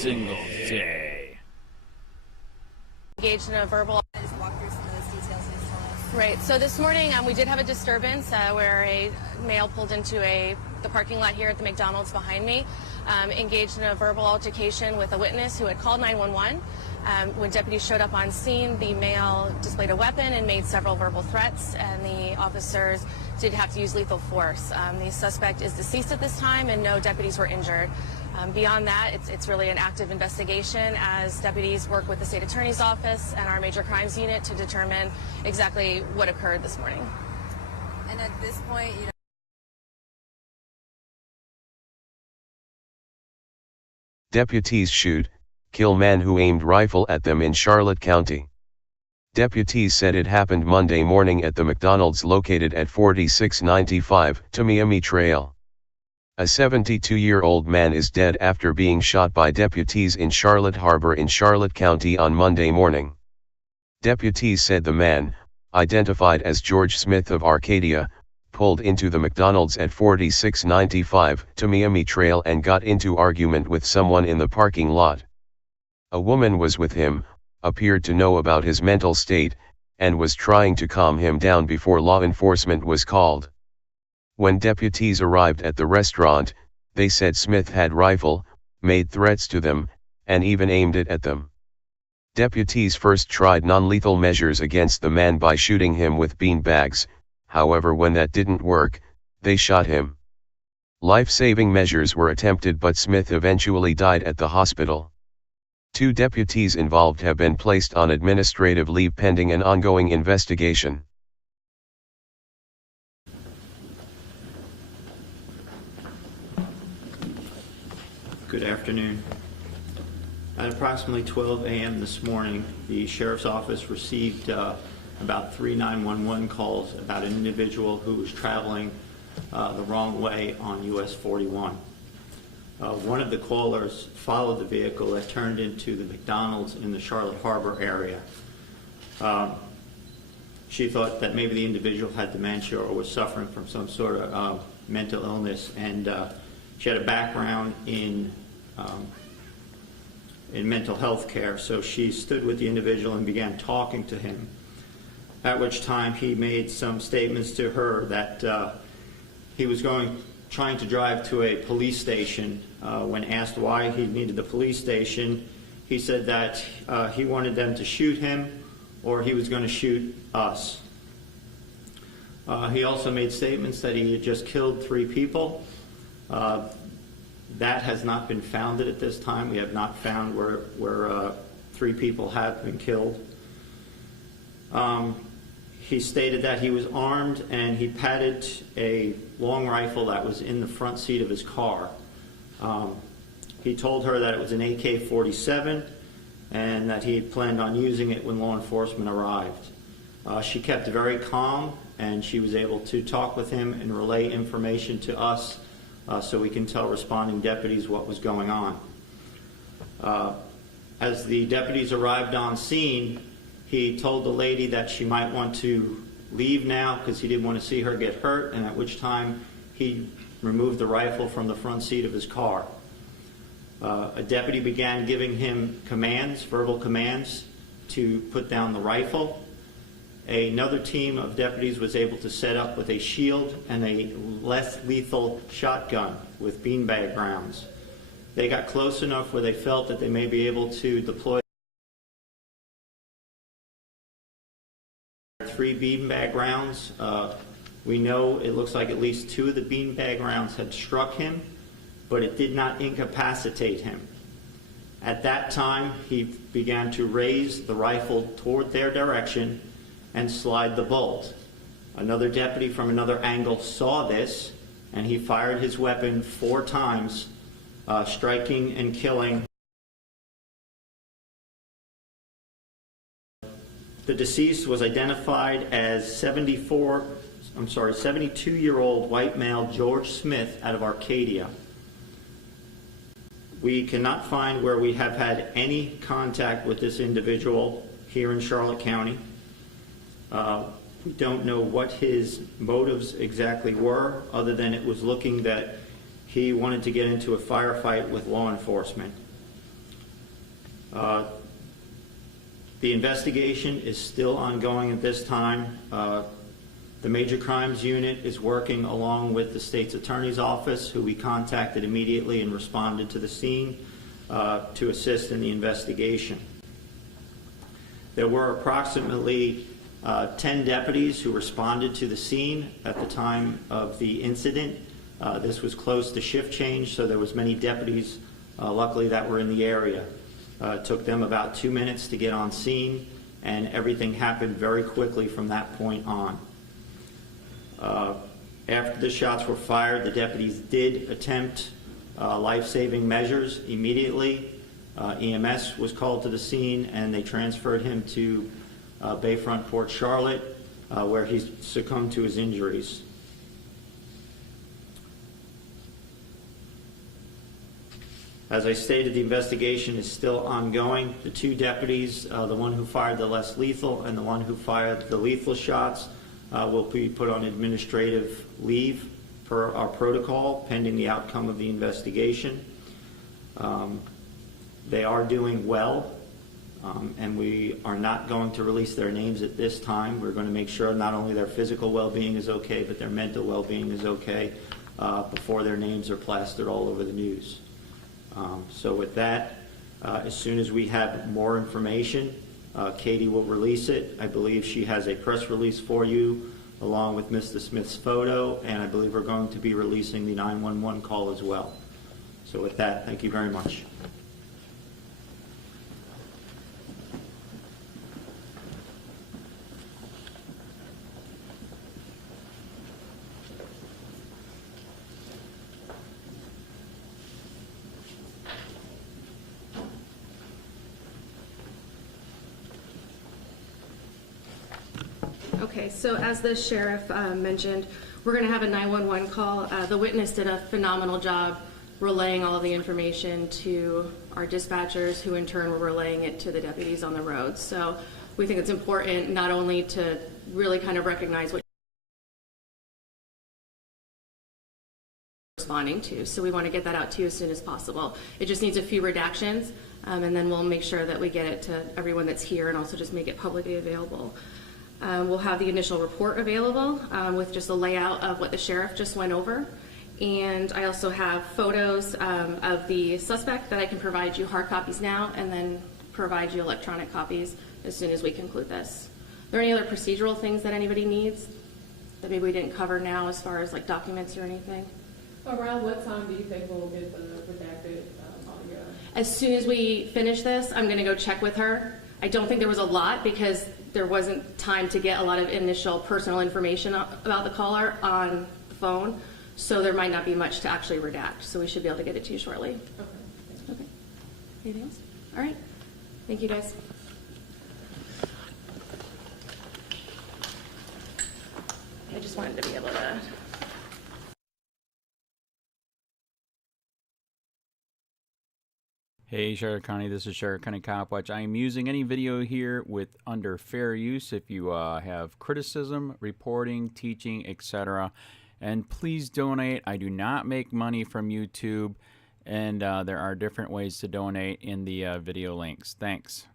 single day. Engaged in a verbal. Just walk through some of those details. Right. So this morning we did have a disturbance where a male pulled into the parking lot here at the McDonald's behind me, engaged in a verbal altercation with a witness who had called 911. When deputies showed up on scene, the male displayed a weapon and made several verbal threats, and the officers did have to use lethal force. The suspect is deceased at this time, and no deputies were injured. Beyond that, it's really an active investigation as deputies work with the state attorney's office and our major crimes unit to determine exactly what occurred this morning. And at this point, you know, deputies shoot, kill man who aimed rifle at them in Charlotte County. Deputies said it happened Monday morning at the McDonald's located at 4695 Tamiami Trail. A 72-year-old man is dead after being shot by deputies in Charlotte Harbor in Charlotte County on Monday morning. Deputies said the man, identified as George Smith of Arcadia, pulled into the McDonald's at 4695 Tamiami Trail and got into argument with someone in the parking lot. A woman was with him, appeared to know about his mental state, and was trying to calm him down before law enforcement was called. When deputies arrived at the restaurant, they said Smith had rifle, made threats to them, and even aimed it at them. Deputies first tried non-lethal measures against the man by shooting him with beanbags, however when that didn't work, they shot him. Life-saving measures were attempted but Smith eventually died at the hospital. 2 deputies involved have been placed on administrative leave pending an ongoing investigation. Good afternoon. At approximately 12 a.m. this morning, the Sheriff's Office received about 3 911 calls about an individual who was traveling the wrong way on US 41. One of the callers followed the vehicle that turned into the McDonald's in the Charlotte Harbor area. She thought that maybe the individual had dementia or was suffering from some sort of mental illness, and she had a background in mental health care, so she stood with the individual and began talking to him, at which time he made some statements to her that he was trying to drive to a police station. When asked why he needed the police station, he said that he wanted them to shoot him or he was going to shoot us. He also made statements that he had just killed 3 people. That has not been founded at this time. We have not found where 3 people have been killed. He stated that he was armed and he patted a long rifle that was in the front seat of his car. He told her that it was an AK-47 and that he had planned on using it when law enforcement arrived. She kept very calm and she was able to talk with him and relay information to us so we can tell responding deputies what was going on. As the deputies arrived on scene, he told the lady that she might want to leave now because he didn't want to see her get hurt, and at which time he removed the rifle from the front seat of his car. A deputy began giving him commands, verbal commands, to put down the rifle. Another team of deputies was able to set up with a shield and a less lethal shotgun with beanbag rounds. They got close enough where they felt that they may be able to deploy 3 beanbag rounds. We know it looks like at least 2 of the beanbag rounds had struck him, but it did not incapacitate him. At that time, he began to raise the rifle toward their direction and slide the bolt. Another deputy from another angle saw this, and he fired his weapon 4 times, striking and killing. The deceased was identified as 72-year-old white male George Smith out of Arcadia. We cannot find where we have had any contact with this individual here in Charlotte County. We don't know what his motives exactly were, other than it was looking that he wanted to get into a firefight with law enforcement. The investigation is still ongoing at this time. The Major Crimes Unit is working along with the State's Attorney's Office, who we contacted immediately and responded to the scene to assist in the investigation. There were approximately 10 deputies who responded to the scene at the time of the incident. This was close to shift change, so there was many deputies, luckily, that were in the area. It took them about 2 minutes to get on scene, and everything happened very quickly from that point on. After the shots were fired, the deputies did attempt life-saving measures immediately. EMS was called to the scene, and they transferred him to Bayfront Port Charlotte, where he succumbed to his injuries. As I stated, the investigation is still ongoing. The two deputies, the one who fired the less lethal and the one who fired the lethal shots, will be put on administrative leave per our protocol pending the outcome of the investigation. They are doing well, and we are not going to release their names at this time. We're going to make sure not only their physical well-being is okay, but their mental well-being is okay before their names are plastered all over the news. So with that, as soon as we have more information, Katie will release it. I believe she has a press release for you along with Mr. Smith's photo, and I believe we're going to be releasing the 911 call as well. So with that, thank you very much. Okay, so as the sheriff mentioned, we're going to have a 911 call. The witness did a phenomenal job relaying all of the information to our dispatchers, who in turn were relaying it to the deputies on the road. So we think it's important not only to really kind of recognize what you're responding to, so we want to get that out to you as soon as possible. It just needs a few redactions, and then we'll make sure that we get it to everyone that's here and also just make it publicly available. We'll have the initial report available with just a layout of what the sheriff just went over. And I also have photos of the suspect that I can provide you hard copies now and then provide you electronic copies as soon as we conclude this. Are there any other procedural things that anybody needs that maybe we didn't cover now as far as like documents or anything? Around what time do you think we'll get the redacted audio? As soon as we finish this, I'm going to go check with her. I don't think there was a lot because there wasn't time to get a lot of initial personal information about the caller on the phone, so there might not be much to actually redact. So we should be able to get it to you shortly. Okay. Okay. Anything else? All right. Thank you, guys. I just wanted to be able to. Hey Sheriff County, this is Sheriff County COPWATCH. I am using any video here with under fair use if you have criticism, reporting, teaching, etc. And please donate. I do not make money from YouTube, and there are different ways to donate in the video links. Thanks.